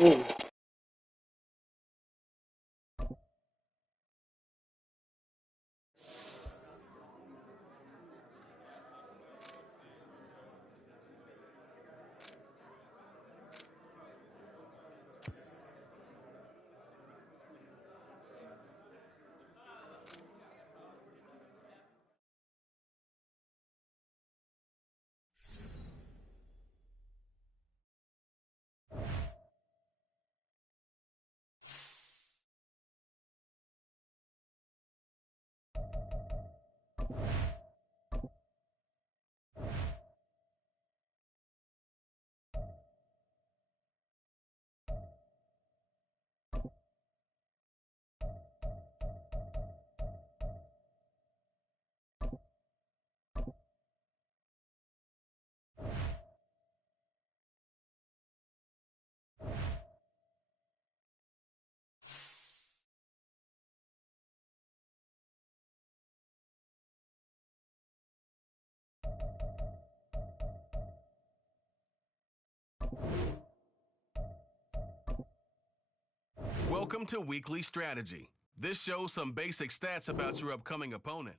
Mm. Welcome to Weekly Strategy. This shows some basic stats about your upcoming opponent.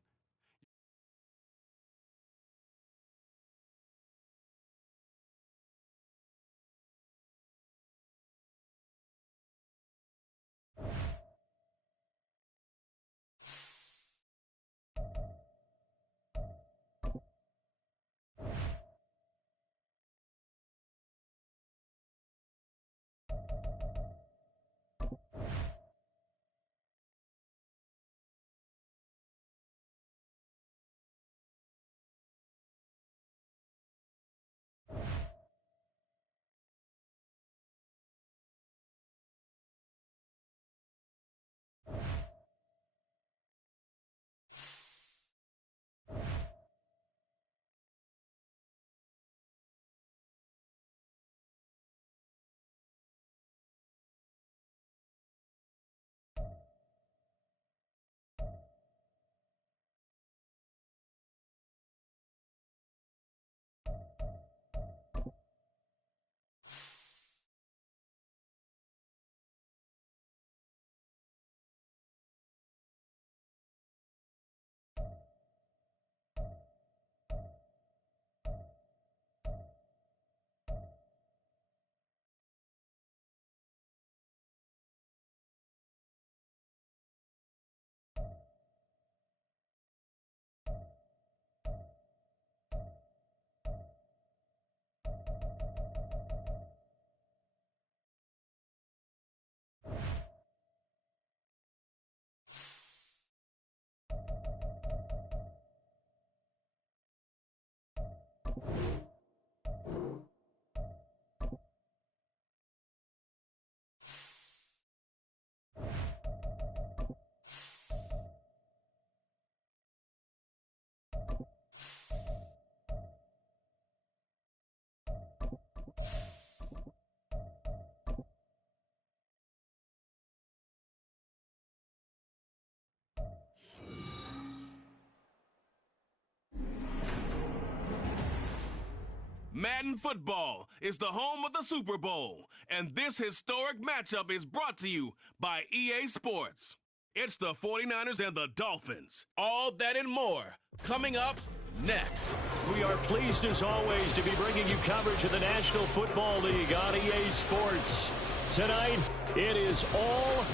Madden football is the home of the Super Bowl, and this historic matchup is brought to you by EA Sports. It's the 49ers and the Dolphins. All that and more coming up next. We are pleased as always to be bringing you coverage of the National Football League on EA Sports. Tonight, it is all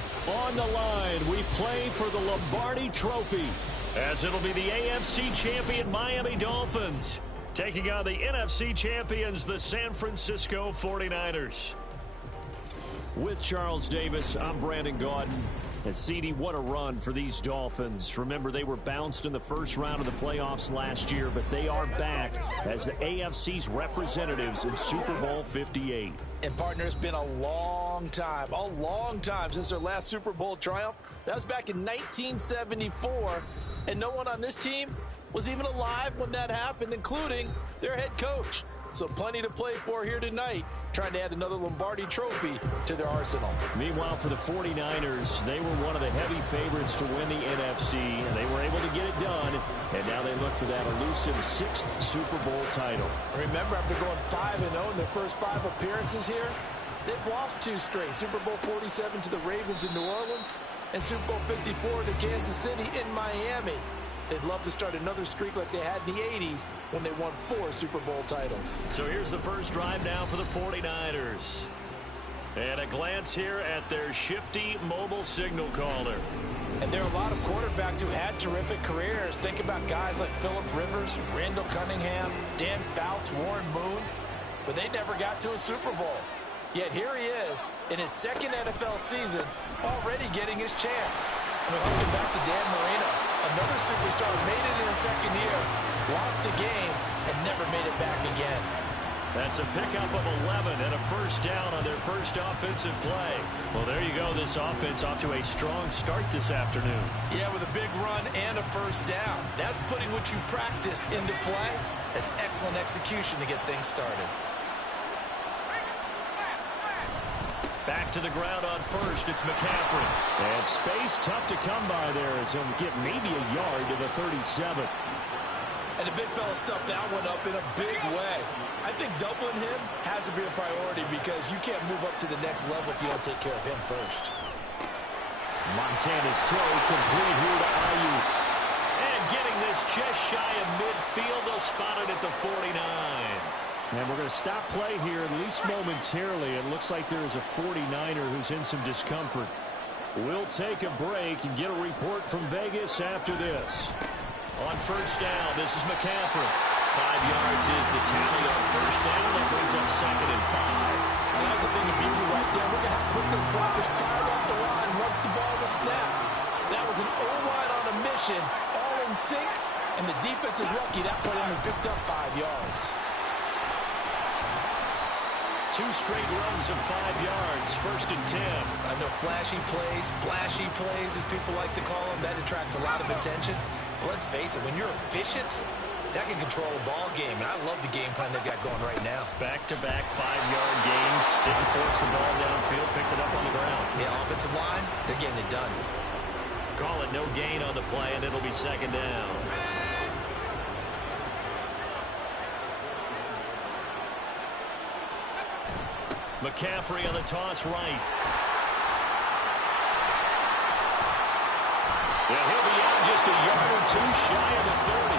on the line. We play for the Lombardi Trophy, as it'll be the AFC champion Miami Dolphins taking on the NFC champions, the San Francisco 49ers. With Charles Davis, I'm Brandon Gaudin. And CD, what a run for these Dolphins. Remember, they were bounced in the first round of the playoffs last year, but they are back as the AFC's representatives in Super Bowl 58. And, partner, it's been a long time since their last Super Bowl triumph. That was back in 1974, and no one on this team was even alive when that happened, including their head coach. So plenty to play for here tonight, trying to add another Lombardi trophy to their arsenal. Meanwhile, for the 49ers, they were one of the heavy favorites to win the NFC, and they were able to get it done. And now they look for that elusive 6th Super Bowl title. Remember, after going 5-0 in their first 5 appearances here, They've lost 2 straight. Super Bowl 47 to the Ravens in New Orleans and Super Bowl 54 to Kansas City in Miami. They'd love to start another streak like they had in the 80s when they won 4 Super Bowl titles. So here's the first drive now for the 49ers. And a glance here at their shifty mobile signal caller. And there are a lot of quarterbacks who had terrific careers. Think about guys like Phillip Rivers, Randall Cunningham, Dan Fouts, Warren Moon. But they never got to a Super Bowl. Yet here he is in his second NFL season, already getting his chance. And we welcome back to Dan Marino. Another superstar made it in his second year, lost the game, and never made it back again. That's a pickup of 11 and a first down on their first offensive play. Well, there you go. This offense off to a strong start this afternoon. Yeah, with a big run and a first down. That's putting what you practice into play. That's excellent execution to get things started. Back to the ground on first. It's McCaffrey. And space tough to come by there as he'll get maybe a yard to the 37. And the big fella stuffed that one up in a big way. I think doubling him has to be a priority because you can't move up to the next level if you don't take care of him first. Montana's throw complete here to Ayuk. And getting this just shy of midfield. They'll spot it at the 49. And we're going to stop play here, at least momentarily. It looks like there is a 49er who's in some discomfort. We'll take a break and get a report from Vegas after this. On first down, this is McCaffrey. 5 yards is the tally on first down. That brings up second and 5. And that's the thing of beauty right there. Look at how quick this blocker's fired off the line, runs the ball with snap. That was an O-line on a mission, all in sync, and the defense is lucky that put him and picked up 5 yards. 2 straight runs of 5 yards, first and 10. I know flashy plays, as people like to call them, that attracts a lot of attention. But let's face it, when you're efficient, that can control a ball game. And I love the game plan they've got going right now. Back-to-back 5-yard gains. Didn't force the ball downfield, picked it up on the ground. Yeah, offensive line, they're getting it done. Call it no gain on the play, and it'll be second down. McCaffrey on the toss right. Yeah, he'll be out just a yard or 2 shy of the 30.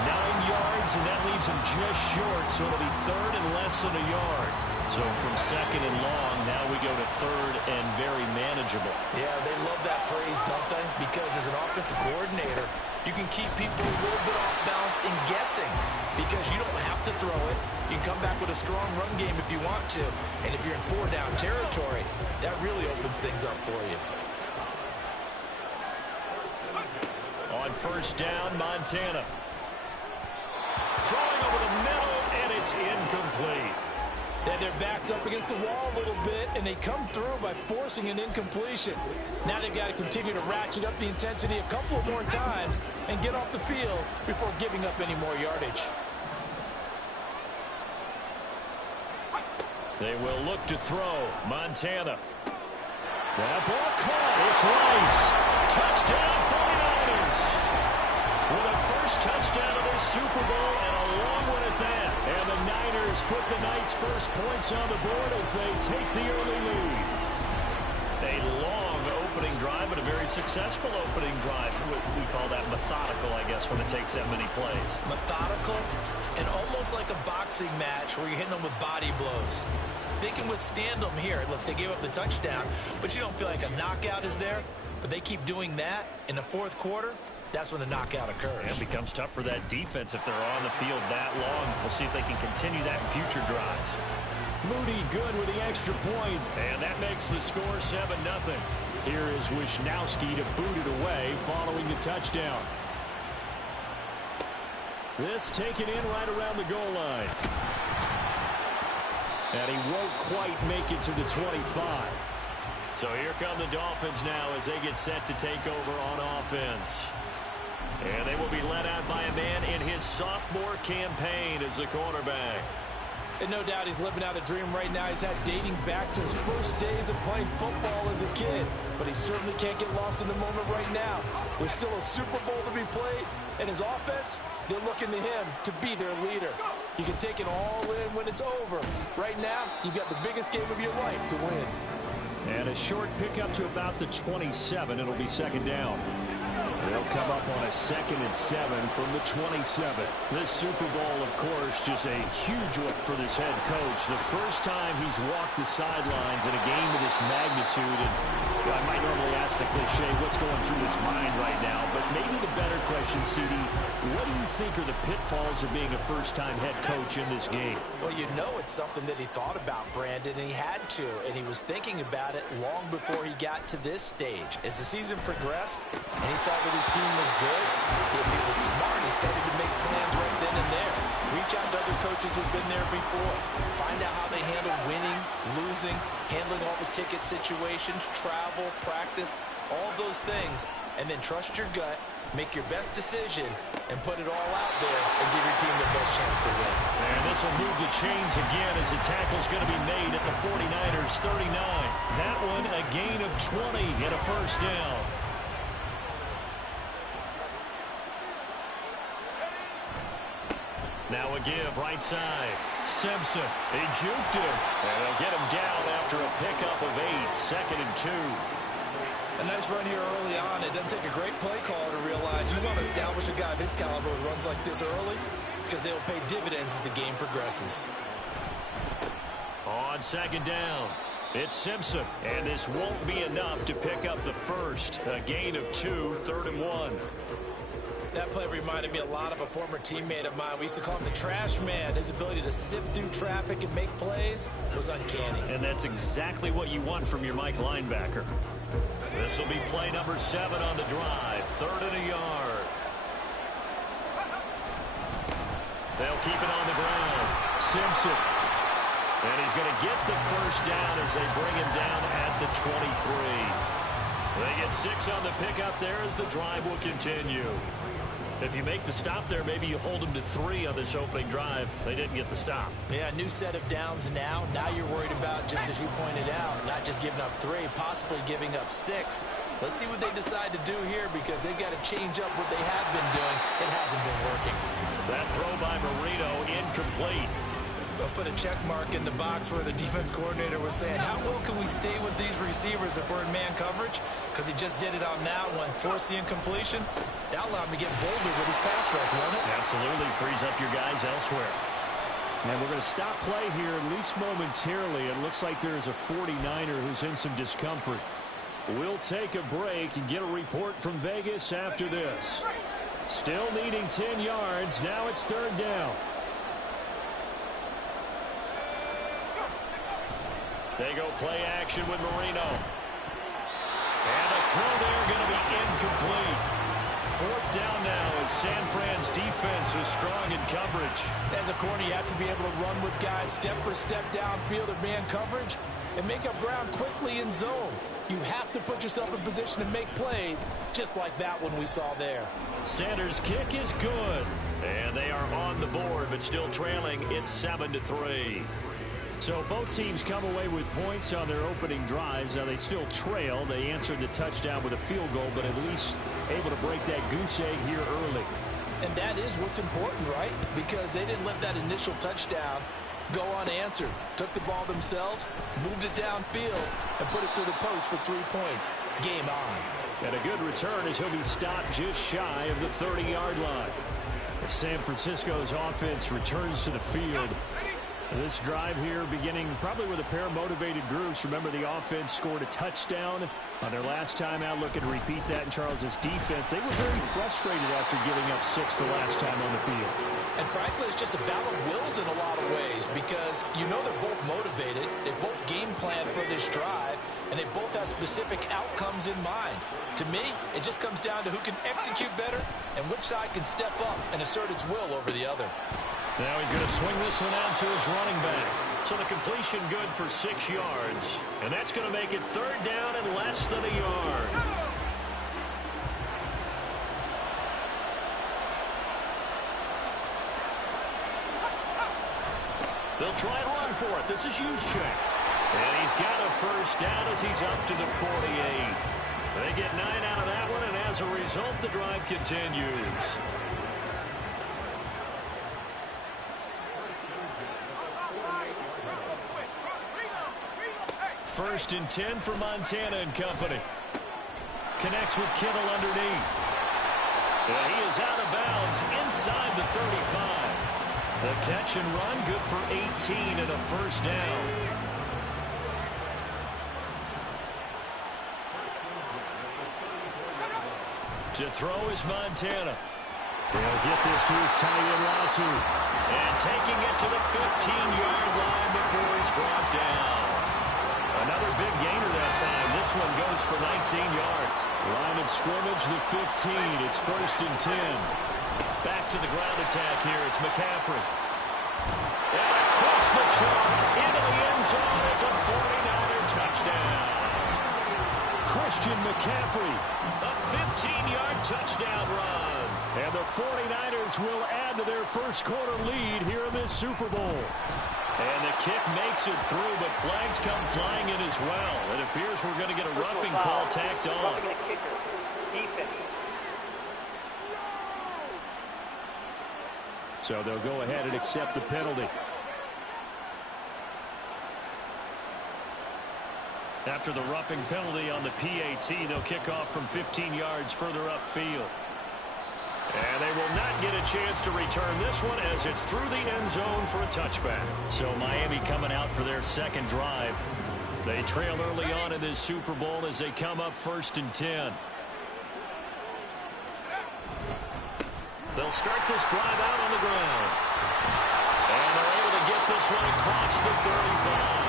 9 yards, and that leaves him just short, so it'll be third and less than a yard. So from second and long, now we go to third and very manageable. Yeah, they love that phrase, don't they? Because as an offensive coordinator, you can keep people a little bit off balance and guessing because you don't have to throw it. You can come back with a strong run game if you want to. And if you're in 4-down territory, that really opens things up for you. On first down, Montana. Throwing over the middle, and it's incomplete. Then their back's up against the wall a little bit, and they come through by forcing an incompletion. Now they've got to continue to ratchet up the intensity a couple of more times and get off the field before giving up any more yardage. They will look to throw. Montana. That ball caught. It's Rice. Touchdown, 49ers. With a first touchdown of this Super Bowl and a long one at that. And the Niners put the Knights' first points on the board as they take the early lead. A long opening drive, but a very successful opening drive. We call that methodical, I guess, when it takes that many plays. Methodical and almost like a boxing match where you're hitting them with body blows. They can withstand them here. Look, they gave up the touchdown, but you don't feel like a knockout is there. But they keep doing that in the fourth quarter. That's when the knockout occurs. And it becomes tough for that defense if they're on the field that long. We'll see if they can continue that in future drives. Moody good with the extra point. And that makes the score 7-0. Here is Wisnowski to boot it away following the touchdown. This taken in right around the goal line. And he won't quite make it to the 25. So here come the Dolphins now as they get set to take over on offense. And they will be led out by a man in his sophomore campaign as a quarterback. And no doubt he's living out a dream right now. He's had dating back to his first days of playing football as a kid. But he certainly can't get lost in the moment right now. There's still a Super Bowl to be played, And his offense, they're looking to him to be their leader. You can take it all in when it's over. Right now, you've got the biggest game of your life to win. And a short pickup to about the 27. It'll be second down. They'll come up on a 2nd and 7 from the 27. This Super Bowl, of course, just a huge look for this head coach. The first time he's walked the sidelines in a game of this magnitude. And I might normally ask the cliche, what's going through his mind right now? But maybe the better question, CD, what do you think are the pitfalls of being a first-time head coach in this game? Well, you know it's something that he thought about, Brandon, and he had to. And he was thinking about it long before he got to this stage. As the season progressed, and he saw that his team was good, if he was smart, he started to make plans right then and there. Reach out to other coaches who've been there before. Find out how they handle winning, losing, handling all the ticket situations, travel, practice, all those things. And then trust your gut, make your best decision, and put it all out there and give your team the best chance to win. And this will move the chains again as the tackle's going to be made at the 49ers 39. That one a gain of 20 and a first down. Now a give right side. Simpson, he juked him. And they'll get him down after a pickup of 8, 2nd and 2. A nice run here early on. It doesn't take a great play caller to realize you want to establish a guy of his caliber who runs like this early because they will pay dividends as the game progresses. On 2nd down, it's Simpson. And this won't be enough to pick up the first. A gain of 2, 3rd and 1. That play reminded me a lot of a former teammate of mine. We used to call him the trash man. His ability to sift through traffic and make plays was uncanny. And that's exactly what you want from your Mike linebacker. This will be play number 7 on the drive. 3rd and a yard. They'll keep it on the ground. Simpson. And he's going to get the first down as they bring him down at the 23. They get 6 on the pickup there as the drive will continue. If you make the stop there, maybe you hold them to 3 on this opening drive. They didn't get the stop. Yeah, new set of downs now. Now you're worried about, just as you pointed out, not just giving up 3, possibly giving up 6. Let's see what they decide to do here because they've got to change up what they have been doing. It hasn't been working. That throw by Marino incomplete. They'll put a check mark in the box where the defense coordinator was saying, how well can we stay with these receivers if we're in man coverage? Because he just did it on that one, forced the incompletion. That allowed him to get bolder with his pass rush, won't it? Absolutely, frees up your guys elsewhere. And we're going to stop play here, at least momentarily. It looks like there's a 49er who's in some discomfort. We'll take a break and get a report from Vegas after this. Still needing 10 yards. Now it's 3rd down. They go play action with Marino. And the throw there going to be incomplete. 4th down now as San Fran's defense is strong in coverage. As a corner, you have to be able to run with guys step for step downfield of man coverage and make up ground quickly in zone. You have to put yourself in position to make plays, just like that one we saw there. Sanders' kick is good. And they are on the board, but still trailing. It's 7-3. So both teams come away with points on their opening drives. Now they still trail. They answered the touchdown with a field goal, but at least able to break that goose egg here early. And that is what's important, right? Because they didn't let that initial touchdown go unanswered. Took the ball themselves, moved it downfield, and put it through the post for 3 points. Game on. And a good return as he'll be stopped just shy of the 30-yard line. San Francisco's offense returns to the field. This drive here beginning probably with a pair of motivated groups. Remember, the offense scored a touchdown on their last time out. Looking to repeat that in Charles's defense. They were very frustrated after giving up 6 the last time on the field. And frankly, it's just a battle of wills in a lot of ways because you know they're both motivated. They both game planned for this drive, and they both have specific outcomes in mind. To me, it just comes down to who can execute better and which side can step up and assert its will over the other. Now he's going to swing this one out to his running back. So the completion good for 6 yards. And that's going to make it 3rd down and less than a yard. They'll try and run for it. This is Juszczyk. And he's got a first down as he's up to the 48. They get 9 out of that one, and as a result, the drive continues. first and 10 for Montana and company. Connects with Kittle underneath. Yeah, he is out of bounds inside the 35. The catch and run, good for 18 and a first down. To throw is Montana. They'll get this to his tight end, Latu. And taking it to the 15-yard line before he's brought down. Another big gainer that time. This one goes for 19 yards. Line of scrimmage, the 15. It's first and 10. Back to the ground attack here. It's McCaffrey. And across the chalk into the end zone. It's a 49er touchdown. Christian McCaffrey. A 15-yard touchdown run. And the 49ers will add to their first quarter lead here in this Super Bowl. And the kick makes it through, but flags come flying in as well. It appears we're going to get a roughing call tacked on. So they'll go ahead and accept the penalty. After the roughing penalty on the PAT, they'll kick off from 15 yards further upfield. And they will not get a chance to return this one as it's through the end zone for a touchback. So Miami coming out for their second drive. They trail early on in this Super Bowl as they come up first and 10. They'll start this drive out on the ground. And they're able to get this one across the 35.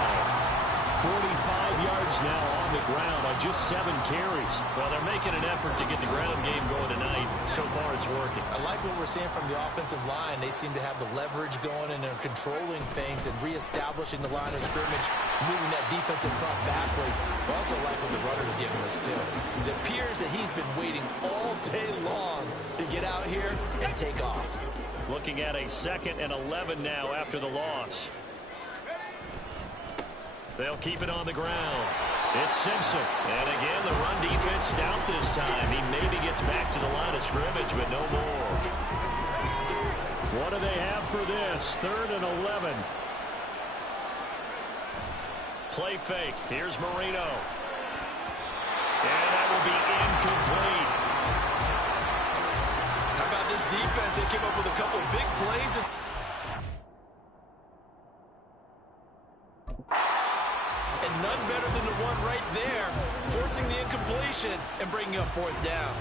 45 yards now on the ground on just 7 carries. Well, they're making an effort to get the ground game going tonight. So far, it's working. I like what we're seeing from the offensive line. They seem to have the leverage going, and they're controlling things and reestablishing the line of scrimmage, moving that defensive front backwards. But also like what the runner's giving us, too. It appears that he's been waiting all day long to get out here and take off. Looking at a 2nd and 11 now after the loss. They'll keep it on the ground. It's Simpson. And again, the run defense stout this time. He maybe gets back to the line of scrimmage, but no more. What do they have for this? 3rd and 11. Play fake. Here's Marino. And that will be incomplete. How about this defense? They came up with a couple big plays. And none better than the one right there, forcing the incompletion and bringing up 4th down.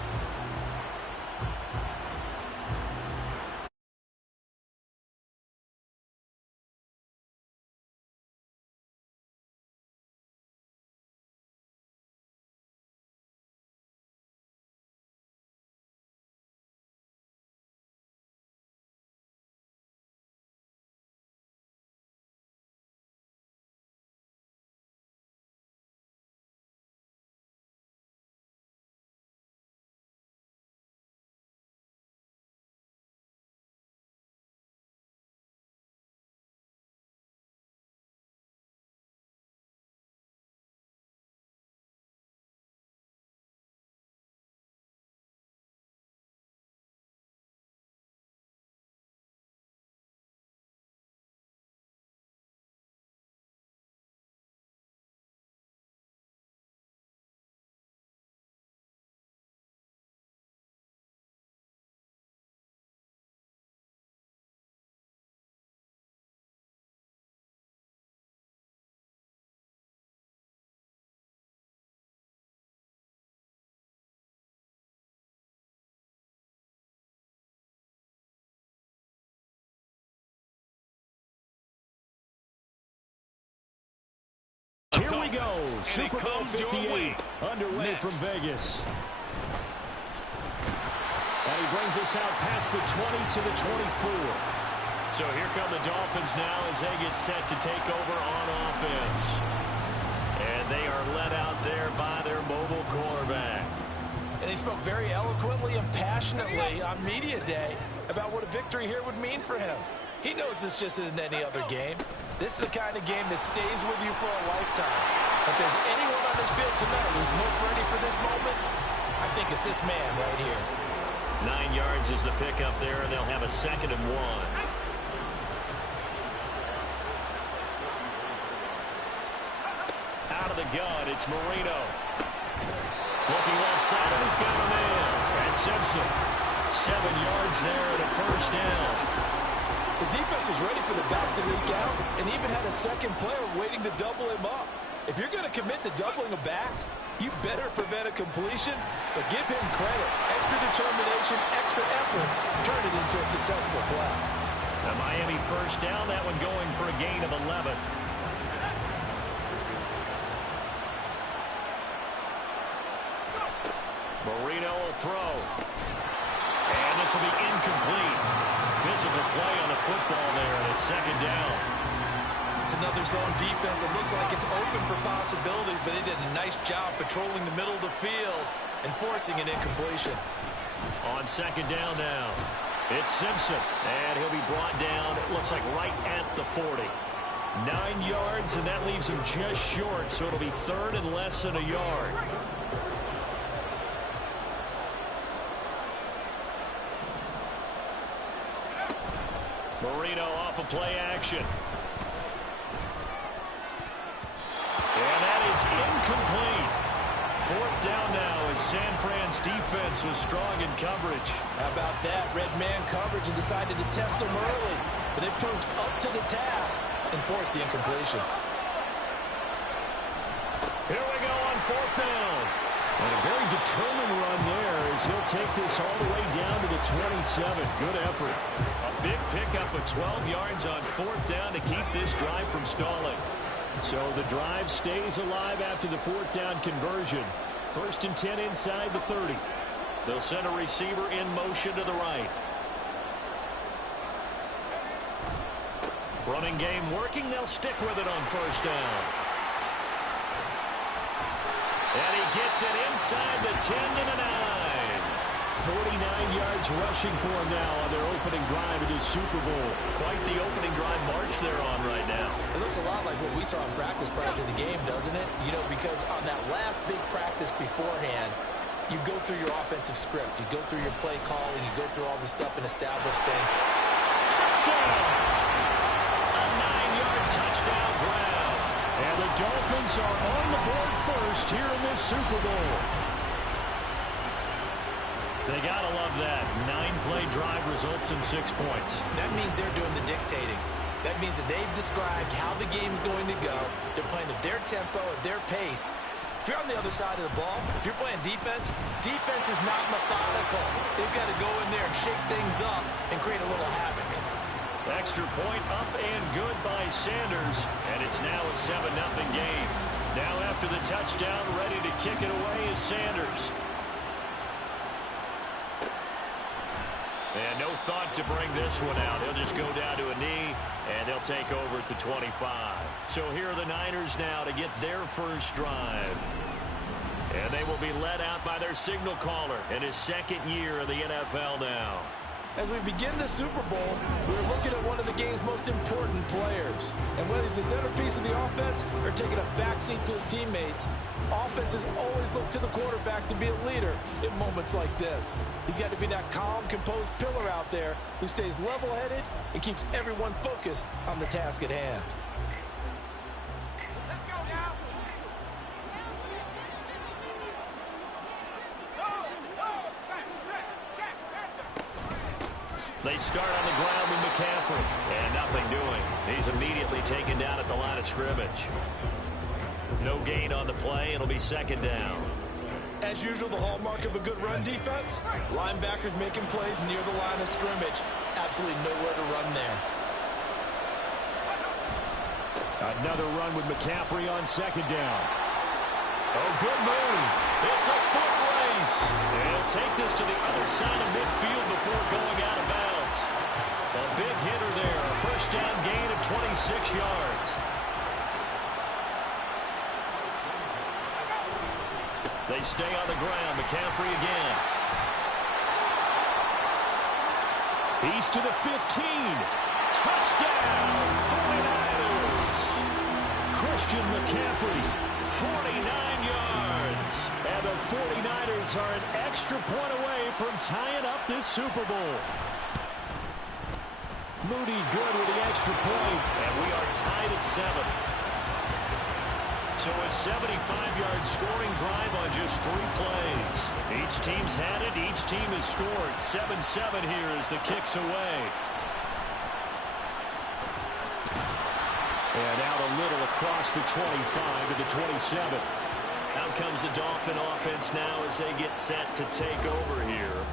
Here we go. Super Bowl 58 underway from Vegas. And he brings us out past the 20 to the 24. So here come the Dolphins now as they get set to take over on offense. And they are led out there by their mobile quarterback. And he spoke very eloquently and passionately on media day about what a victory here would mean for him. He knows this just isn't any other game. This is the kind of game that stays with you for a lifetime. If there's anyone on this field tonight who's most ready for this moment, I think it's this man right here. 9 yards is the pickup there, and they'll have a 2nd and 1. Out of the gun. It's Marino. Looking left side, and he's got a man. And Simpson. 7 yards there and a first down. The defense was ready for the back to leak out and even had a second player waiting to double him up. If you're going to commit to doubling a back, you better prevent a completion, but give him credit. Extra determination, extra effort, turn it into a successful play. The Miami first down, that one going for a gain of 11. Marino will throw. And this will be incomplete. Physical play on the football there, and it's second down. It's another zone defense. It looks like it's open for possibilities, but they did a nice job patrolling the middle of the field and forcing an incompletion. On second down now, it's Simpson, and he'll be brought down, it looks like right at the 40. 9 yards, and that leaves him just short, so it'll be third and less than a yard. Marino off of play action. And that is incomplete. Fourth down now as San Fran's defense was strong in coverage. How about that? Red man coverage and decided to test them early. But they proved up to the task and forced the incompletion. Here we go on fourth down. And a very determined run there as he'll take this all the way down to the 27. Good effort. A big pickup of 12 yards on fourth down to keep this drive from stalling. So the drive stays alive after the fourth down conversion. First and 10 inside the 30. They'll send a receiver in motion to the right. Running game working. They'll stick with it on first down. And he gets it inside the 10 to the 9. 49 yards rushing for him now on their opening drive in the Super Bowl. Quite the opening drive march they're on right now. It looks a lot like what we saw in practice prior to the game, doesn't it? You know, because on that last big practice beforehand, you go through your offensive script. You go through your play calling. You go through all the stuff and establish things. Touchdown! A 9-yard touchdown grab. And the Dolphins are on the board first here in this Super Bowl. They got to love that. 9-play drive results in 6 points. That means they're doing the dictating. That means that they've described how the game's going to go. They're playing at their tempo, at their pace. If you're on the other side of the ball, if you're playing defense, defense is not methodical. They've got to go in there and shake things up and create a little havoc. Extra point up and good by Sanders. And it's now a 7-0 game. Now after the touchdown, ready to kick it away is Sanders. And no thought to bring this one out. He'll just go down to a knee, and they'll take over at the 25. So here are the Niners now to get their first drive. And they will be led out by their signal caller in his second year in the NFL now. As we begin the Super Bowl, we're looking at one of the game's most important players. And whether he's the centerpiece of the offense or taking a backseat to his teammates, offenses always look to the quarterback to be a leader in moments like this. He's got to be that calm, composed pillar out there who stays level-headed and keeps everyone focused on the task at hand. They start on the ground with McCaffrey, and nothing doing. He's immediately taken down at the line of scrimmage. No gain on the play. It'll be second down. As usual, the hallmark of a good run defense, linebackers making plays near the line of scrimmage. Absolutely nowhere to run there. Another run with McCaffrey on second down. Oh, good move. It's a foot race. He'll take this to the other side of midfield before going out of bounds. A big hitter there. A first down gain of 26 yards. They stay on the ground. McCaffrey again. He's to the 15. Touchdown, 49ers. Christian McCaffrey, 49 yards. And the 49ers are an extra point away from tying up this Super Bowl. Moody good with the extra point. And we are tied at 7. So a 75-yard scoring drive on just 3 plays. Each team's had it. Each team has scored. 7-7 here as the kick's away. And out a little across the 25 to the 27. Out comes the Dolphin offense now as they get set to take over here.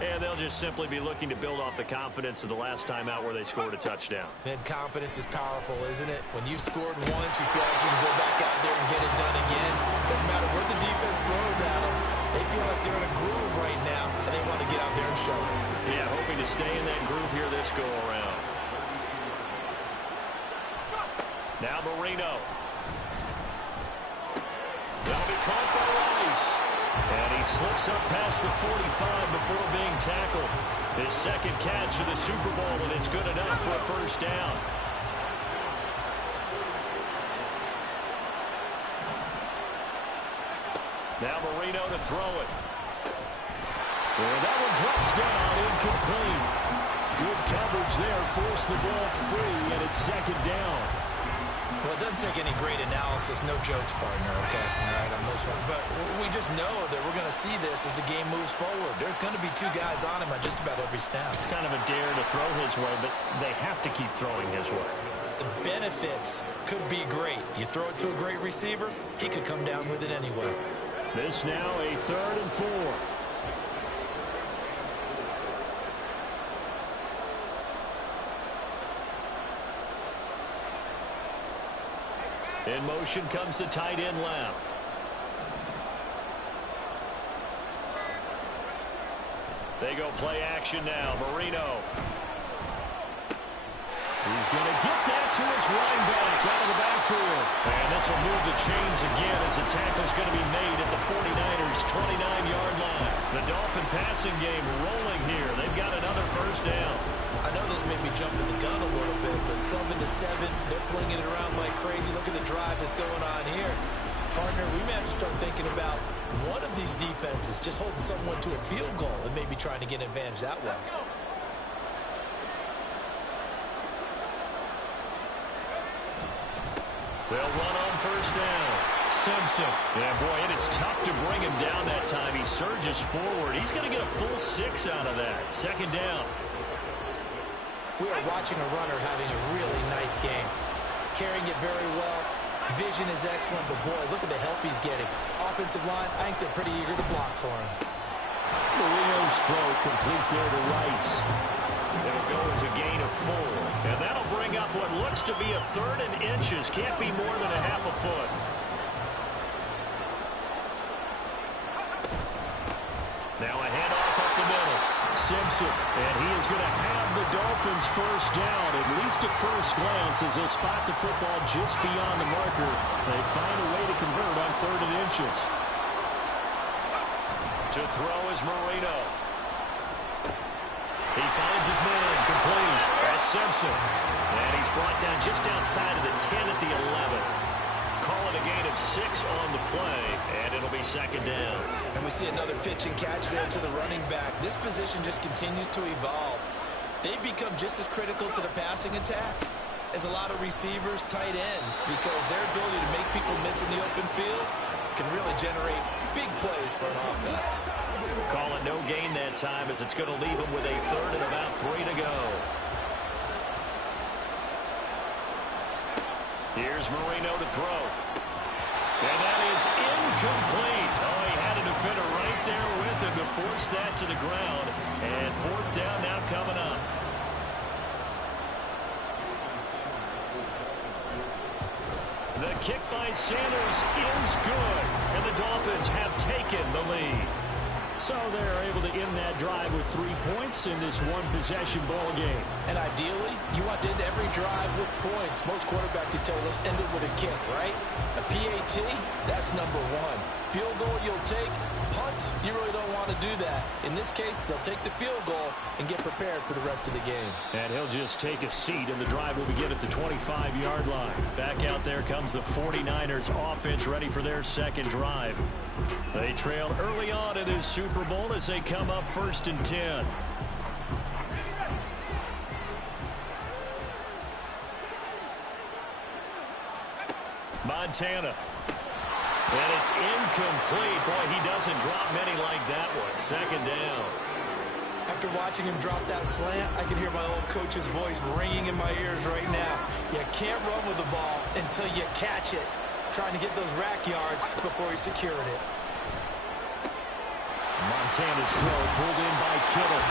And they'll just simply be looking to build off the confidence of the last time out where they scored a touchdown. And confidence is powerful, isn't it? When you've scored once, you feel like you can go back out there and get it done again. Doesn't matter what the defense throws at them. They feel like they're in a groove right now, and they want to get out there and show it. Yeah, hoping to stay in that groove here this go-around. Now Marino. That'll be caught by Rice. And he slips up past the 45 before being tackled. His second catch of the Super Bowl, and it's good enough for a first down. Now Marino to throw it. And that one drops down, incomplete. Good coverage there, forced the ball free, and it's second down. Well, it doesn't take any great analysis. No jokes, partner, okay? All right, on this one. But we just know that we're going to see this as the game moves forward. There's going to be 2 guys on him on just about every snap. It's kind of a dare to throw his way, but they have to keep throwing his way. The benefits could be great. You throw it to a great receiver, he could come down with it anyway. This now a 3rd and 4. In motion comes the tight end left. They go play action now. Marino. He's going to get that to his running back out of the backfield. And this will move the chains again as the tackle's going to be made at the 49ers' 29-yard line. The Dolphin passing game rolling here. They've got another first down. I know this made me jump in the gun a little bit, but 7-7, they're flinging it around like crazy. Look at the drive that's going on here. Partner, we may have to start thinking about one of these defenses just holding someone to a field goal and maybe trying to get an advantage that way. They'll run on first down. Simpson. Yeah, boy, it is tough to bring him down that time. He surges forward. He's going to get a full 6 out of that. Second down. We are watching a runner having a really nice game. Carrying it very well. Vision is excellent, but boy, look at the help he's getting. Offensive line, I think they're pretty eager to block for him. Marino's throw complete there to Rice. It'll go as a gain of 4. And that'll bring up what looks to be a 3rd and inches. Can't be more than a half a foot. Now a handoff up the middle. Simpson. And he is going to have the Dolphins first down, at least at first glance, as they'll spot the football just beyond the marker. They find a way to convert on 3rd and inches. To throw is Marino. He finds his man, complete. That's Simpson. And he's brought down just outside of the 10 at the 11. Calling a gain of 6 on the play, and it'll be second down. And we see another pitch and catch there to the running back. This position just continues to evolve. They become just as critical to the passing attack as a lot of receivers, tight ends, because their ability to make people miss in the open field can really generate big plays for an offense. Call it no gain that time, as it's going to leave him with a 3rd and about 3 to go. Here's Marino to throw. And that is incomplete. Oh, he had a defender right there with him to force that to the ground. And 4th down now coming up. The kick by Sanders is good. And the Dolphins have taken the lead. So they're able to end that drive with 3 points in this one-possession ball game. And ideally, you want to end every drive with points. Most quarterbacks would tell you, let's end it with a kick, right? A PAT, that's number 1. Field goal you'll take. Punts, you really don't want to do that. In this case, they'll take the field goal and get prepared for the rest of the game. And he'll just take a seat, and the drive will begin at the 25-yard line. Back out there comes the 49ers offense, ready for their second drive. They trail early on in this Super Bowl as they come up 1st and 10. Montana And it's incomplete. Boy, he doesn't drop many like that one. Second down. After watching him drop that slant, I can hear my old coach's voice ringing in my ears right now. You can't run with the ball until you catch it. Trying to get those rack yards before he secured it. Montana's throw pulled in by Kittle.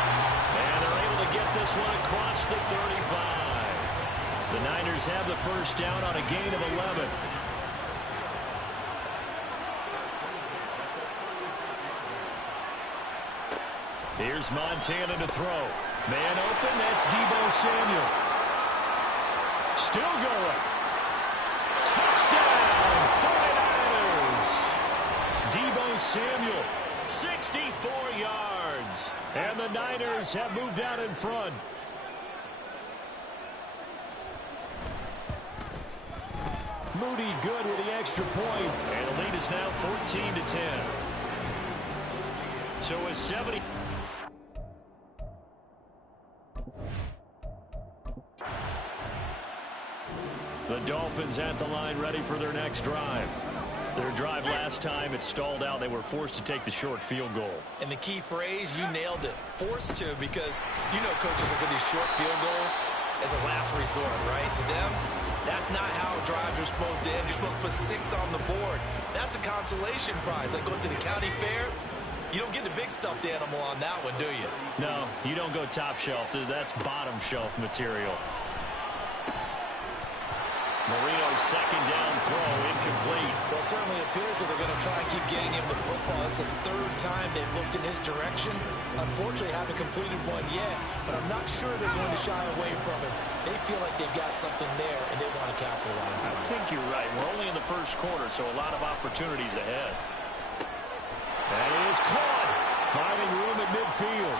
And they're able to get this one across the 35. The Niners have the first down on a gain of 11. Here's Montana to throw. Man open, that's Deebo Samuel. Still going. Touchdown, 49ers. Deebo Samuel, 64 yards. And the Niners have moved out in front. Moody good with the extra point. And the lead is now 14-10. So with 70... The Dolphins at the line ready for their next drive. Their drive last time, it stalled out. They were forced to take the short field goal. And the key phrase, you nailed it. Forced to, because you know coaches look at these short field goals as a last resort, right? To them, that's not how drives are supposed to end. You're supposed to put 6 on the board. That's a consolation prize. Like going to the county fair, you don't get the big stuffed animal on that one, do you? No, you don't go top shelf. That's bottom shelf material. Marino's second down throw, incomplete. Well, it certainly appears that they're going to try and keep getting him the football. It's the third time they've looked in his direction. Unfortunately, haven't completed one yet, but I'm not sure they're going to shy away from him. They feel like they've got something there, and they want to capitalize on it. I think you're right. We're only in the first quarter, so a lot of opportunities ahead. That is caught. Finding room at midfield.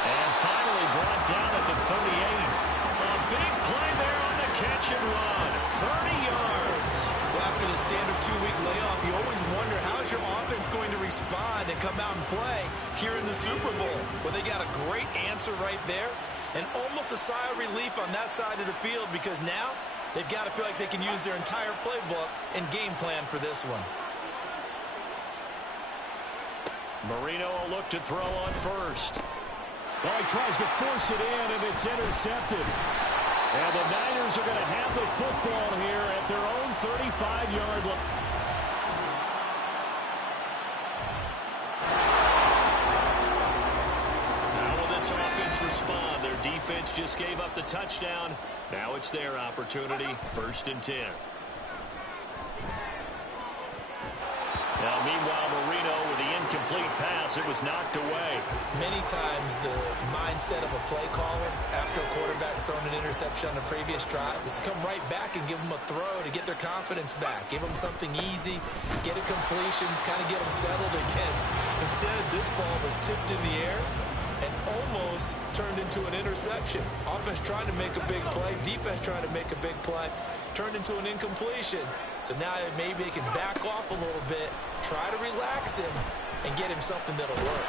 And finally brought down at the 38. A big play there on the catch and run. 30 yards. Well, after the standard 2-week layoff, you always wonder how's your offense going to respond and come out and play here in the Super Bowl. Well, they got a great answer right there and almost a sigh of relief on that side of the field because now they've got to feel like they can use their entire playbook and game plan for this one. Marino will look to throw on first. Well, he tries to force it in, and it's intercepted. And the Niners are going to have the football here at their own 35-yard line. How will this offense respond? Their defense just gave up the touchdown. Now it's their opportunity, 1st and 10. Now, meanwhile, Marino with the incomplete pass, it was knocked away. Many times the mindset of a play caller after a quarterback's thrown an interception on the previous drive is to come right back and give them a throw to get their confidence back. Give them something easy, get a completion, kind of get them settled again. Instead, this ball was tipped in the air and almost turned into an interception. Offense trying to make a big play, defense trying to make a big play, turned into an incompletion. So now maybe they can back off a little bit, try to relax him, and get him something that'll work.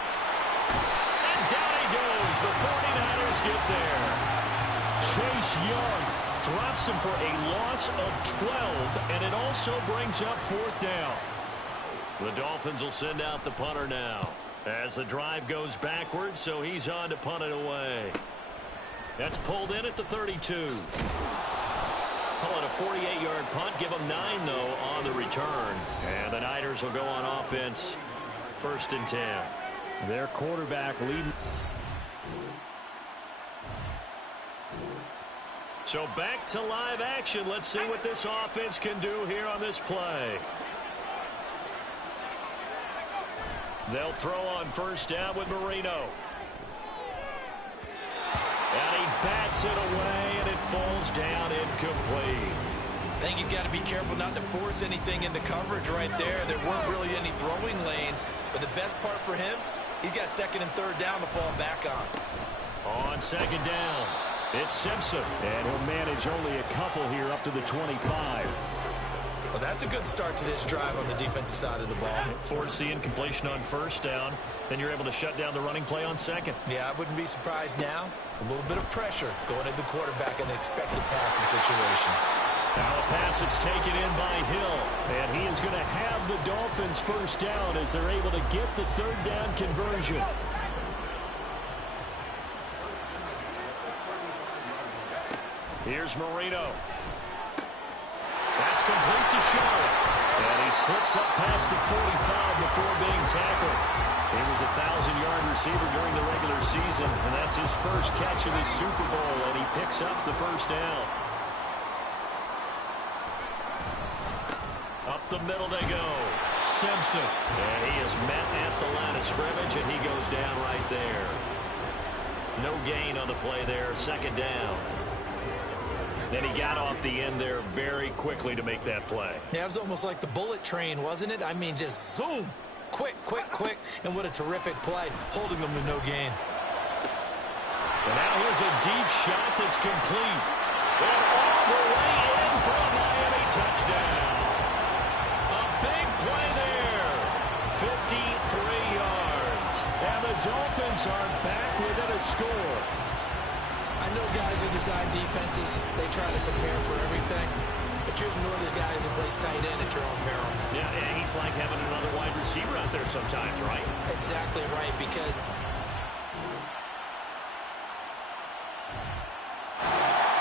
And down he goes. The 49ers get there. Chase Young drops him for a loss of 12, and it also brings up 4th down. The Dolphins will send out the punter now as the drive goes backwards, so he's on to punt it away. That's pulled in at the 32. Call it a 48-yard punt. Give them 9, though, on the return. And the Niners will go on offense, 1st and 10. Their quarterback leading. So back to live action. Let's see what this offense can do here on this play. They'll throw on 1st down with Marino. And he bats it away, and it falls down incomplete. I think he's got to be careful not to force anything into coverage right there. There weren't really any throwing lanes, but the best part for him, he's got 2nd and 3rd down to fall back on. On 2nd down, it's Simpson. And he'll manage only a couple here up to the 25. Well, that's a good start to this drive on the defensive side of the ball. Force the incompletion on 1st down. Then you're able to shut down the running play on 2nd. Yeah, I wouldn't be surprised now. A little bit of pressure going into the quarterback in an expected passing situation. Now a pass that's taken in by Hill. And he is going to have the Dolphins first down as they're able to get the third down conversion. Here's Marino. That's complete to Shaw. And he slips up past the 45 before being tackled. He was a 1,000-yard receiver during the regular season, and that's his first catch of the Super Bowl, and he picks up the first down. Up the middle they go. Simpson. And he is met at the line of scrimmage, and he goes down right there. No gain on the play there. Second down. Then he got off the end there very quickly to make that play. Yeah, it was almost like the bullet train, wasn't it? I mean, just zoom. Quick, quick, quick. And what a terrific play, holding them to no gain. And now here's a deep shot that's complete. And all the way in for a Miami touchdown. A big play there. 53 yards. And the Dolphins are back within a score. I know guys who design defenses, they try to prepare for everything, but you ignore the guy who plays tight end at your own peril. Yeah, and he's like having another wide receiver out there sometimes, right? Exactly right, because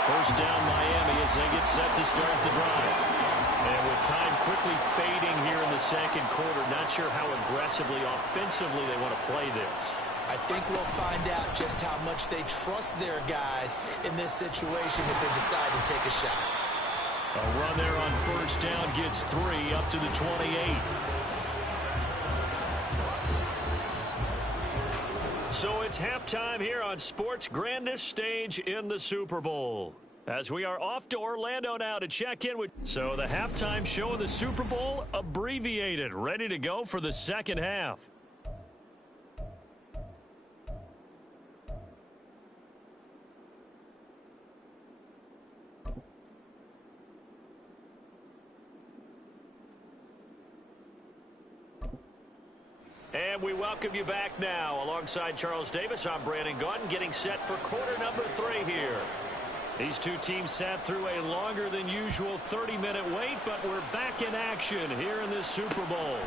first down Miami as they get set to start the drive. And with time quickly fading here in the second quarter, not sure how aggressively, offensively they want to play this. I think we'll find out just how much they trust their guys in this situation if they decide to take a shot. A run there on first down gets 3 up to the 28. So it's halftime here on sports' grandest stage in the Super Bowl. As we are off to Orlando now to check in with. So the halftime show of the Super Bowl abbreviated, ready to go for the second half. And we welcome you back now. Alongside Charles Davis, I'm Brandon Gaudin, getting set for quarter number 3 here. These two teams sat through a longer than usual 30-minute wait, but we're back in action here in this Super Bowl.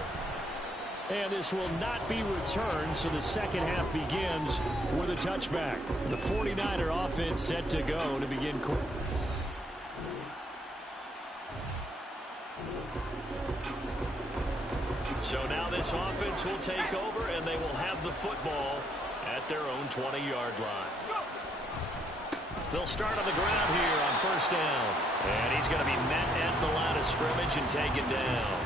And this will not be returned, so the second half begins with a touchback. The 49er offense set to go to begin quarter. So now this offense will take over, and they will have the football at their own 20-yard line. They'll start on the ground here on first down. And he's going to be met at the line of scrimmage and taken down.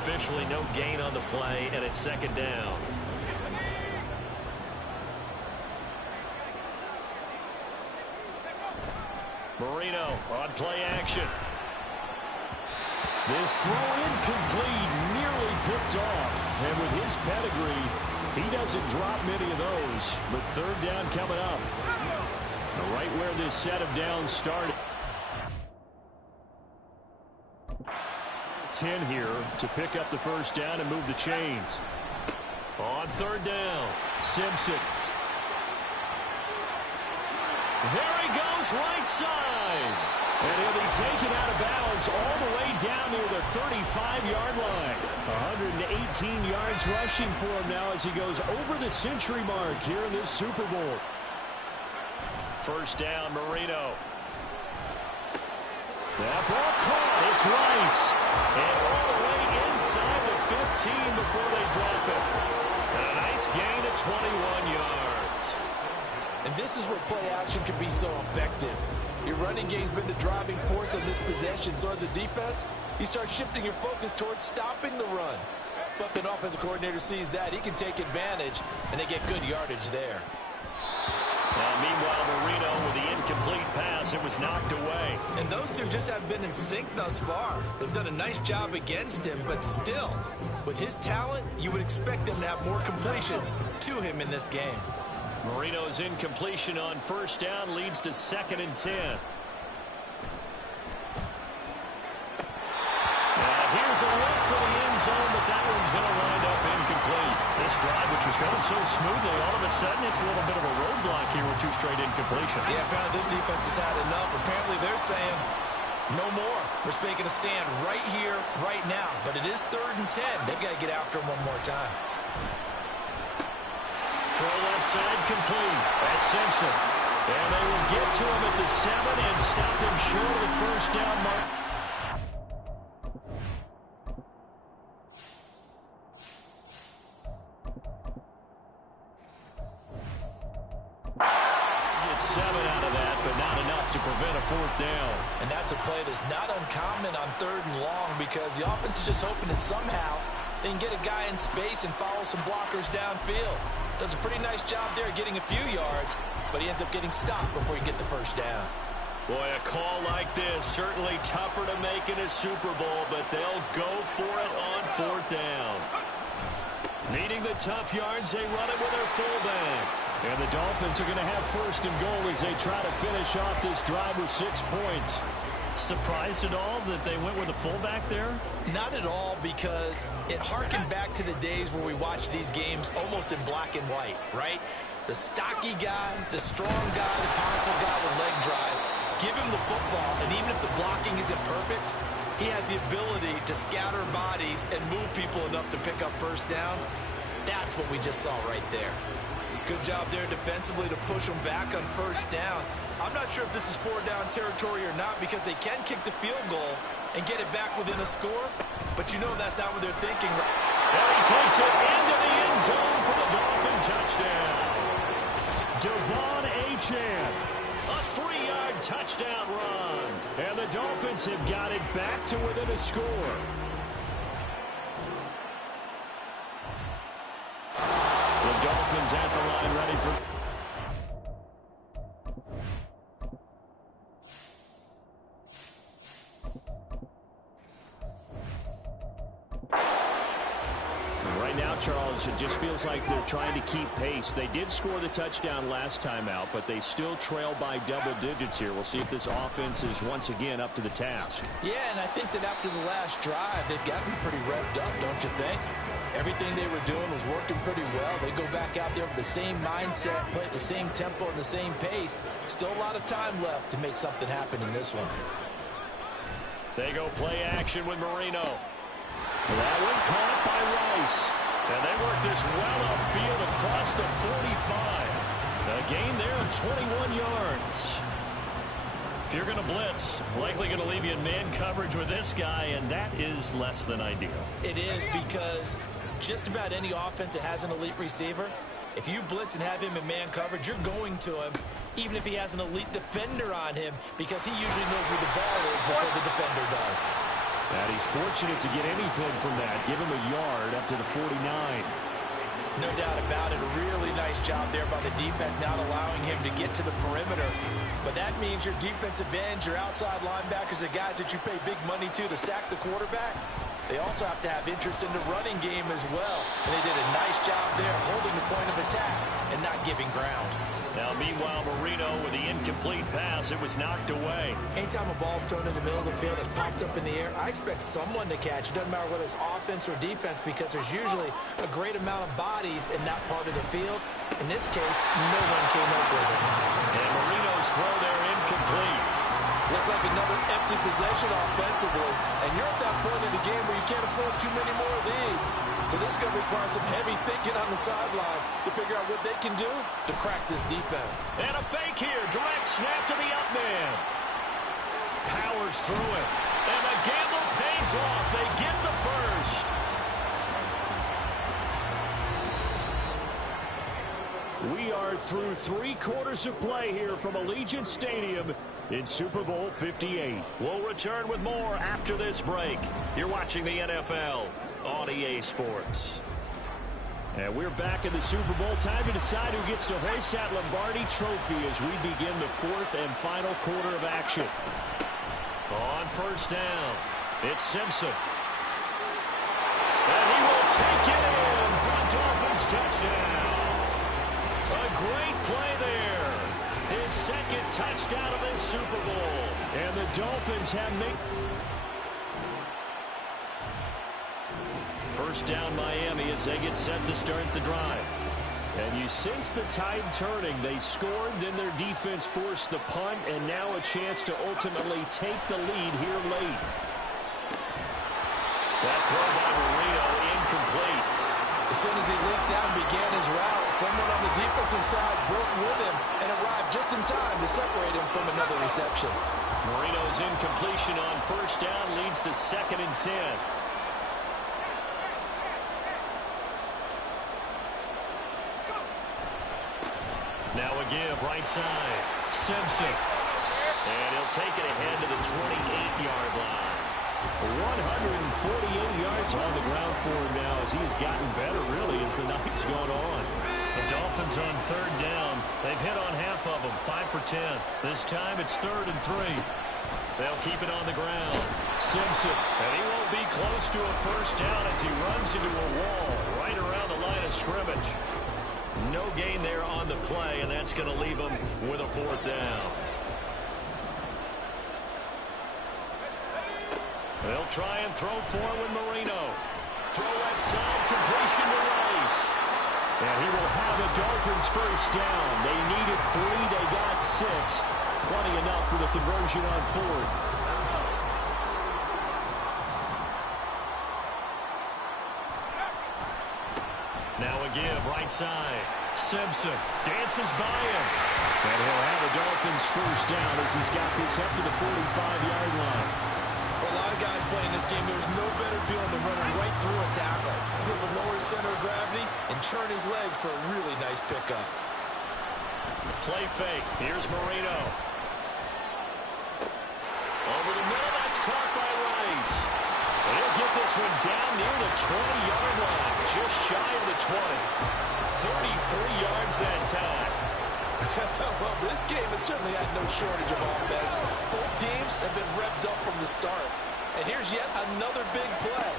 Officially no gain on the play, and it's second down. Marino on play action. This throw incomplete, nearly picked off. And with his pedigree, he doesn't drop many of those. But third down coming up. Right where this set of downs started. 10 here to pick up the first down and move the chains. On third down, Simpson. There he goes, right side. And he'll be taken out of bounds all the way down near the 35-yard line. 118 yards rushing for him now as he goes over the century mark here in this Super Bowl. First down, Marino. That ball caught. It's Rice. And all the way inside the 15 before they drop it. And a nice gain of 21 yards. And this is where play action can be so effective. Your running game's been the driving force of this possession. So as a defense, you start shifting your focus towards stopping the run. But if an offensive coordinator sees that, he can take advantage, and they get good yardage there. And meanwhile, Marino with the incomplete pass, it was knocked away. And those two just haven't been in sync thus far. They've done a nice job against him, but still, with his talent, you would expect him to have more completions to him in this game. Marino's incompletion on first down leads to 2nd and 10. Here's a look for the end zone, but that one's going to wind up incomplete. This drive, which was going so smoothly, all of a sudden it's a little bit of a roadblock here with 2 straight incompletions. Yeah, apparently this defense has had enough. Apparently they're saying, No more. We're making a stand right here, right now. But it is 3rd and 10. They've got to get after him one more time. Throw left side complete. That's Simpson. And they will get to him at the 7 and stop him short of the first down mark. Get 7 out of that, but not enough to prevent a 4th down. And that's a play that's not uncommon on 3rd and long because the offense is just hoping that somehow they can get a guy in space and follow some blockers downfield. Does a pretty nice job there getting a few yards, but he ends up getting stopped before he can get the first down. Boy, a call like this, certainly tougher to make in a Super Bowl, but they'll go for it on 4th down. Needing the tough yards, they run it with their fullback. And the Dolphins are going to have 1st and goal as they try to finish off this drive with 6 points. Surprised at all that they went with a fullback there? Not at all, because it harkened back to the days where we watched these games almost in black and white, right? The stocky guy, the strong guy, the powerful guy with leg drive. Give him the football, and even if the blocking isn't perfect, he has the ability to scatter bodies and move people enough to pick up first downs. That's what we just saw right there. Good job there defensively to push them back on 1st down. I'm not sure if this is 4-down territory or not because they can kick the field goal and get it back within a score, but you know that's not what they're thinking. And he takes it into the end zone for the Dolphin touchdown. Devon Achane, a 3-yard touchdown run. And the Dolphins have got it back to within a score. The Dolphins at the line ready for... Right now, Charles, it just feels like they're trying to keep pace. They did score the touchdown last time out, but they still trail by double digits here. We'll see if this offense is once again up to the task. Yeah, and I think that after the last drive, they've gotten pretty revved up, don't you think? Everything they were doing was working pretty well. They go back out there with the same mindset, play at the same tempo and the same pace. Still a lot of time left to make something happen in this one. They go play action with Marino. That one caught by Rice. And they work this well upfield across the 45. A gain there of 21 yards. If you're going to blitz, likely going to leave you in man coverage with this guy, and that is less than ideal. It is, because just about any offense that has an elite receiver, if you blitz and have him in man coverage, you're going to him, even if he has an elite defender on him, because he usually knows where the ball is before the defender does. And he's fortunate to get anything from that. Give him a yard up to the 49. No doubt about it. A really nice job there by the defense, not allowing him to get to the perimeter. But that means your defensive ends, your outside linebackers, the guys that you pay big money to sack the quarterback, they also have to have interest in the running game as well. And they did a nice job there holding the point of attack and not giving ground. Now, meanwhile, Marino with the incomplete pass, it was knocked away. Anytime a ball's thrown in the middle of the field, it's popped up in the air, I expect someone to catch. It doesn't matter whether it's offense or defense, because there's usually a great amount of bodies in that part of the field. In this case, no one came up with it. And Marino's throw there incomplete. Looks like another empty possession offensively. And you're at that point in the game where you can't afford too many more of these. So this is going to require some heavy thinking on the sideline to figure out what they can do to crack this defense. And a fake here. Direct snap to the up man. Powers through it. And the gamble pays off. They get the first. We are through 3 quarters of play here from Allegiant Stadium in Super Bowl 58. We'll return with more after this break. You're watching the NFL on EA Sports. And we're back in the Super Bowl. Time to decide who gets to hoist that Lombardi trophy as we begin the 4th and final quarter of action. On first down, it's Simpson. And he will take it in for a Dolphins touchdown. A great play there. His second touchdown of this Super Bowl. And the Dolphins have made... First down Miami as they get set to start the drive. And you sense the tide turning. They scored, then their defense forced the punt, and now a chance to ultimately take the lead here late. That throw by Marino incomplete. As soon as he leaped out and began his route, someone on the defensive side broke with him and arrived just in time to separate him from another reception. Marino's incompletion on first down leads to 2nd and 10. Now a give, right side. Simpson. And he'll take it ahead to the 28-yard line. 148 yards on the ground for him now as he has gotten better, really, as the night's gone on. The Dolphins on 3rd down. They've hit on half of them, 5 for 10. This time it's 3rd and 3. They'll keep it on the ground. Simpson. And he won't be close to a first down as he runs into a wall right around the line of scrimmage. No gain there on the play, and that's going to leave him with a 4th down. They'll try and throw forward Marino. Throw left side, completion to Rice. And he will have the Dolphins first down. They needed 3, they got 6. Plenty enough for the conversion on 4th. Now a give, right side. Simpson dances by him. And he'll have the Dolphins first down as he's got this up to the 45-yard line. For a lot of guys playing this game, there's no better feeling than running right through a tackle. He's able to lower his center of gravity and churn his legs for a really nice pickup. Play fake. Here's Marino. Over the middle, that's caught by Rice. And he'll get this one down near the 20-yard line, just shy of the 20. 33 yards that time. Well, this game has certainly had no shortage of offense. Both teams have been revved up from the start. And here's yet another big play.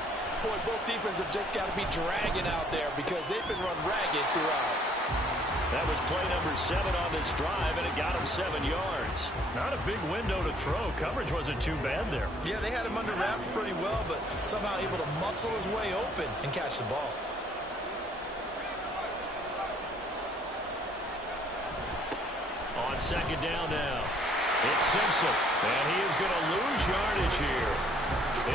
Boy, both defenses have just got to be dragging out there because they've been run ragged throughout. That was play number 7 on this drive, and it got him 7 yards. Not a big window to throw. Coverage wasn't too bad there. Yeah, they had him under wraps pretty well, but somehow able to muscle his way open and catch the ball. On 2nd down now, it's Simpson, and he is going to lose yardage here.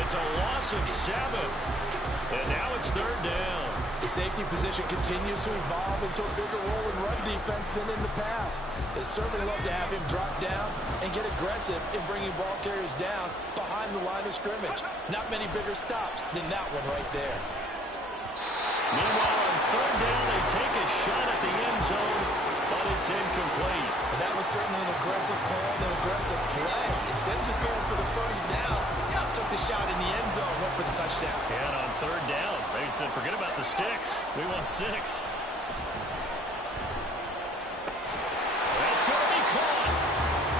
It's a loss of 7, and now it's 3rd down. The safety position continues to evolve into a bigger role in run defense than in the past. They certainly love to have him drop down and get aggressive in bringing ball carriers down behind the line of scrimmage. Not many bigger stops than that one right there. Meanwhile, on 3rd down, they take a shot at the end zone, but it's incomplete. And that was certainly an aggressive call and an aggressive play. Instead of just going for the first down, took the shot in the end zone, went for the touchdown. And on 3rd down, they said, forget about the sticks. We want 6. That's going to be caught.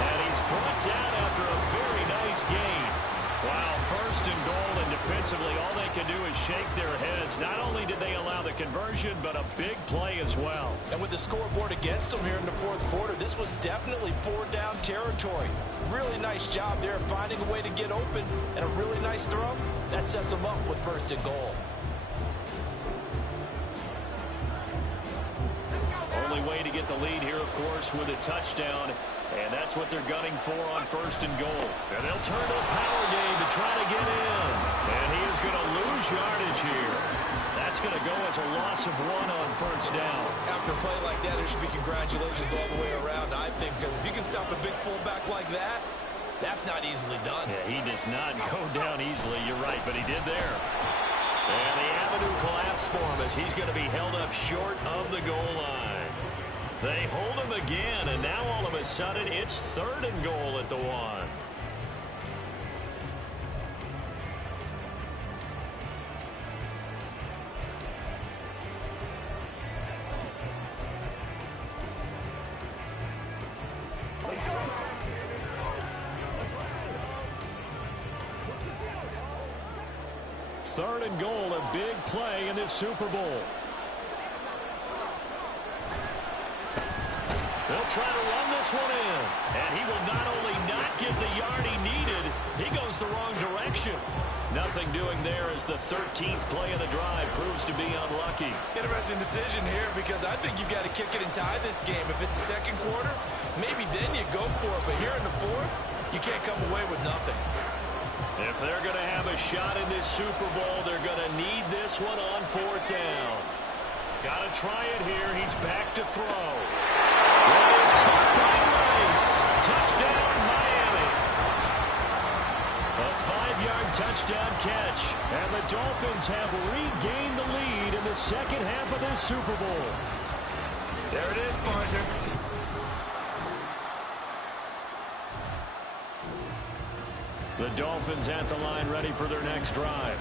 And he's brought down after a very nice gain. Wow, 1st and goal, and defensively, all they can do is shake their heads. Not only did they allow the conversion, but a big play as well. And with the scoreboard against them here in the 4th quarter, this was definitely 4-down territory. Really nice job there finding a way to get open, and a really nice throw. That sets them up with 1st and goal. Only way to get the lead here, of course, with a touchdown. And that's what they're gunning for on 1st and goal. And they'll turn to a power game to try to get in. And he is going to lose yardage here. That's going to go as a loss of 1 on 1st down. After a play like that, there should be congratulations all the way around, I think, because if you can stop a big fullback like that, that's not easily done. Yeah, he does not go down easily. You're right, but he did there. And the avenue collapsed for him as he's going to be held up short of the goal line. They hold him again, and now all of a sudden it's 3rd and goal at the 1. Third and goal, a big play in this Super Bowl. They'll try to run this one in. And he will not only not get the yard he needed, he goes the wrong direction. Nothing doing there as the 13th play of the drive proves to be unlucky. Interesting decision here because I think you've got to kick it and tie this game. If it's the second quarter, maybe then you go for it. But here in the fourth, you can't come away with nothing. If they're going to have a shot in this Super Bowl, they're going to need this one on fourth down. Got to try it here. He's back to throw. That is caught by Rice. Touchdown, Miami. A 5-yard touchdown catch. And the Dolphins have regained the lead in the second half of this Super Bowl. There it is, partner. The Dolphins at the line ready for their next drive.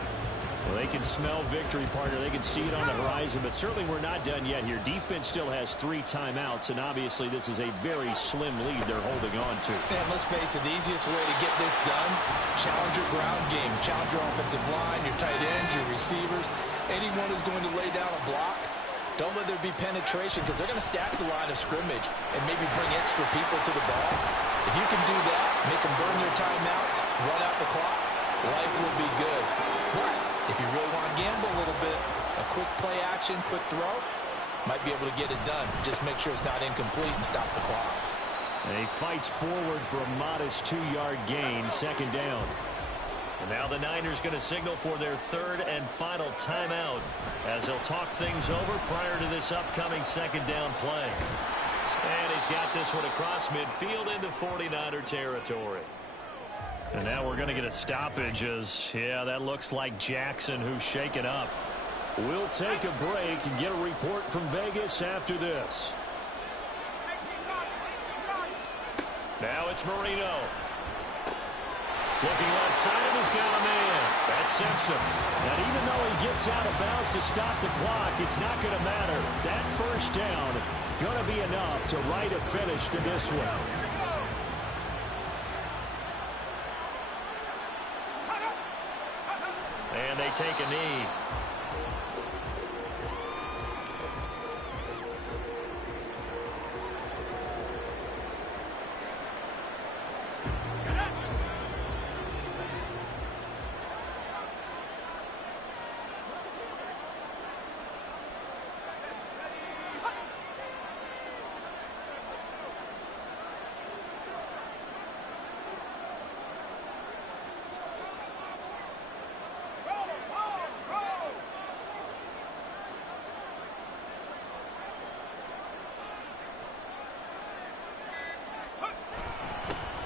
Well, they can smell victory, partner. They can see it on the horizon, but certainly we're not done yet here. Defense still has 3 timeouts, and obviously this is a very slim lead they're holding on to. And let's face it, the easiest way to get this done, challenge your ground game. Challenge your offensive line, your tight ends, your receivers. Anyone who's going to lay down a block, don't let there be penetration because they're going to stack the line of scrimmage and maybe bring extra people to the ball. If you can do that, make them burn their timeouts, run out the clock, life will be good. But if you really want to gamble a little bit, a quick play action, quick throw, might be able to get it done. Just make sure it's not incomplete and stop the clock. And he fights forward for a modest 2-yard gain, second down. And now the Niners going to signal for their third and final timeout as they'll talk things over prior to this upcoming second down play. And he's got this one across midfield into 49er territory. And now we're going to get a stoppage as, yeah, that looks like Jackson who's shaken up. We'll take a break and get a report from Vegas after this. Now it's Marino. Looking left side, and he's got a man. That sends him. And even though he gets out of bounds to stop the clock, it's not going to matter. That first down going to be enough to write a finish to this one. And they take a knee.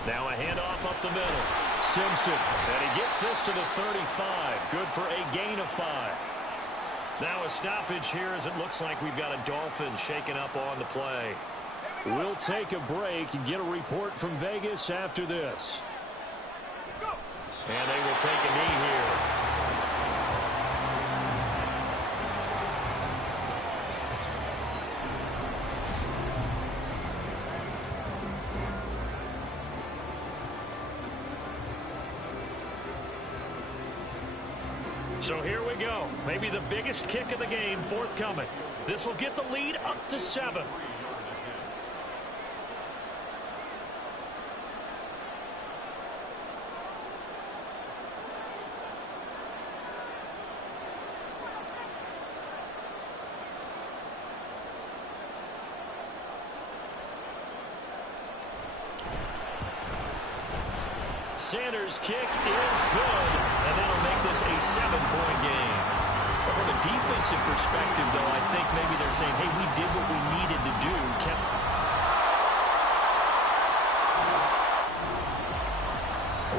Now a handoff up the middle. Simpson. And he gets this to the 35. Good for a gain of 5. Now a stoppage here as it looks like we've got a Dolphins shaken up on the play. We'll take a break and get a report from Vegas after this. And they will take a knee here. So here we go. Maybe the biggest kick of the game forthcoming. This will get the lead up to 7. Sanders' kick is good, and that'll make this a 7-point game. But from a defensive perspective, though, I think maybe they're saying, hey, we did what we needed to do.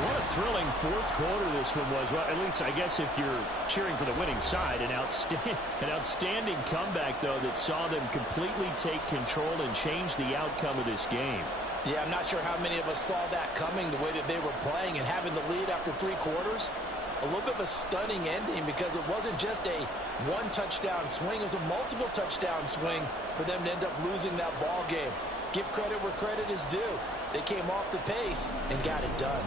What a thrilling fourth quarter this one was. Well, at least I guess if you're cheering for the winning side, an outstanding comeback, though, that saw them completely take control and change the outcome of this game. Yeah, I'm not sure how many of us saw that coming, the way that they were playing and having the lead after 3 quarters. A little bit of a stunning ending because it wasn't just a one-touchdown swing. It was a multiple touchdown swing for them to end up losing that ball game. Give credit where credit is due. They came off the pace and got it done.